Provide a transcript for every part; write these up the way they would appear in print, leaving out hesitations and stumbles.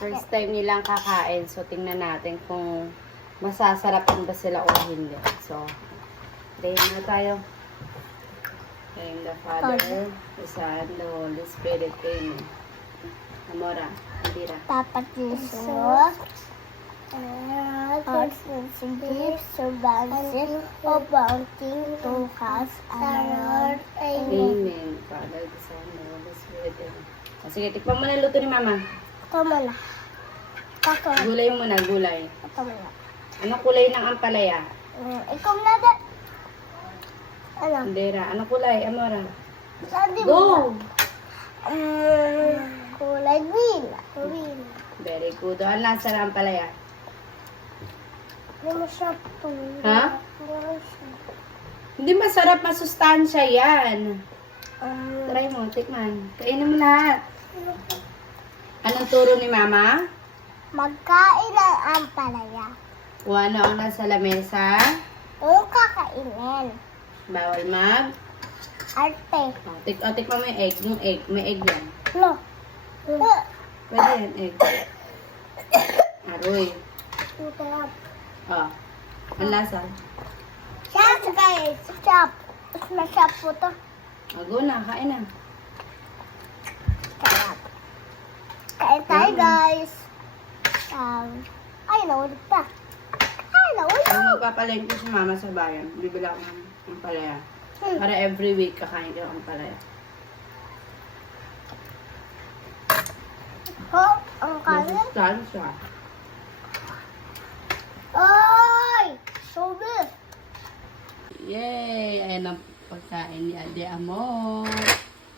First time nilang kakain. So, tingnan natin kung masasarapan ba sila o hindi. So, pray na tayo. Thank the Father, the Son, the Holy Spirit. Amen. Amora, Andira. Papa Jesus, gifts so bounces of bounty to us, our Lord. Amen. Amen. Father, the Son, the Holy Spirit. Amen. O, sige, tikpan mo na yung luto ni Mama. Ito muna. Ito. Gulay muna, gulay. Ito muna. Anong kulay ng ampalaya? Ikaw na din. Ano? Andira. Anong kulay? Amora. Sabi mo. Go! Kulay green. Green. Very good. Ang lasa ng ampalaya? Hindi mo siya po. Ha? Hindi mo siya. Hindi masarap, masustansya yan. Try mo, tikman. Kainin mo lahat. Anong turo ni Mama? Magkain ng ampalaya. Kung ano ang nasa lamesa, Huwag kakainin. bawal mag. Arte. Tikman mo yung egg. Yung egg. May egg yan. No. Pwede yan, egg. Aroy. Sarap. Ang lasa. Chop, guys. Chop. Masarap po to. Go na, kain na. Sarap. Kain tayo, guys. Ay, naulit pa. Ay, naulit. Kung magpapalengke si Mama sa bayan, bibila ko ng palaya. Para every week kakain ka ng palaya. Oh, ang kanin. Masustansya. Ay! Sobe. Yay! Ayan ang pagkain ni Ade Amor.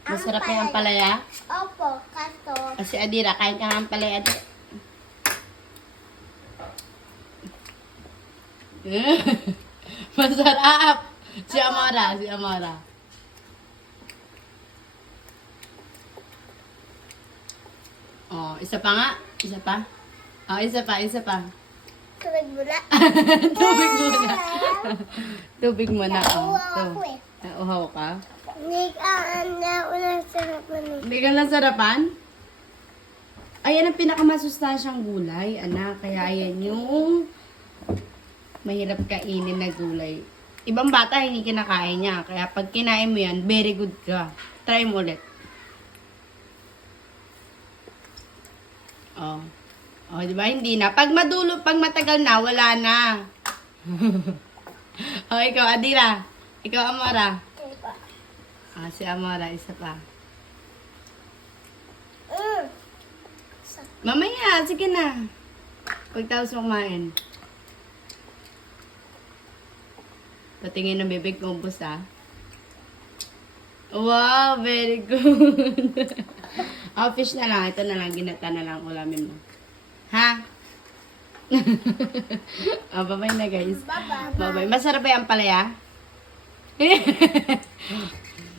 Masarap yung ampalaya. Opo, kaso. Kasi Adira, kain ka ng ampalaya. Masarap! Si Amara, si Amara. Oh, isa pa nga. Isa pa. Oh, isa pa, isa pa. Tubig mo na. Tubig muna. Tubig muna. Oh, Nauuhaw ako eh. Nauuhaw ka? Ulang sarap na ni. Hindi ka lang sarapan? Ayan ang pinakamasustansyang gulay, anak. Kaya ayan yung mahirap kainin na gulay. Ibang bata hindi kinakain niya. Kaya pag kinain mo yan, very good ka. Try mo ulit. Oh. Oh, di ba? Hindi na. Pag pag matagal na, wala na. Oh, ikaw, Adira. Ikaw, Amara. Diba? Si Amara, isa pa. Mm. Mamaya, sige na. Pagtapos mo kumain. Patingin ng bibig mo, ubos ah. Wow, very good. Fish na lang. Ito na lang. Ginata na lang ulamin mo. Ha? Bye-bye na guys. Bye-bye. Masarap ba yung palaya?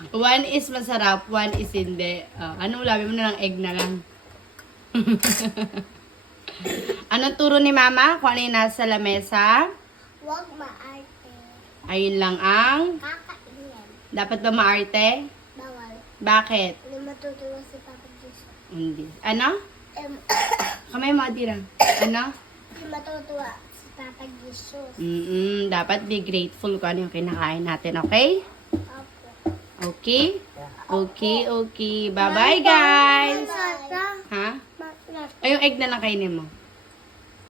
One is masarap, one is hindi. Ano ulamin mo na lang? Egg na lang. Anong turo ni Mama? Kung ano yung nasa lamesa? Huwag maarte. Ayun lang ang Kakainin. dapat ba maarte? Bawal. Bakit? Hindi matutuwa si Papa Jesus. Hindi. Ano? Um, Kamay mo, Adira. Ano? Hindi matutuwa si Papa Jesus. Dapat be grateful kung ano yung kinakain natin, okay? Opo. Okay? Okay, okay. Bye-bye, guys! Ha? Ay, yung egg na lang kainin mo.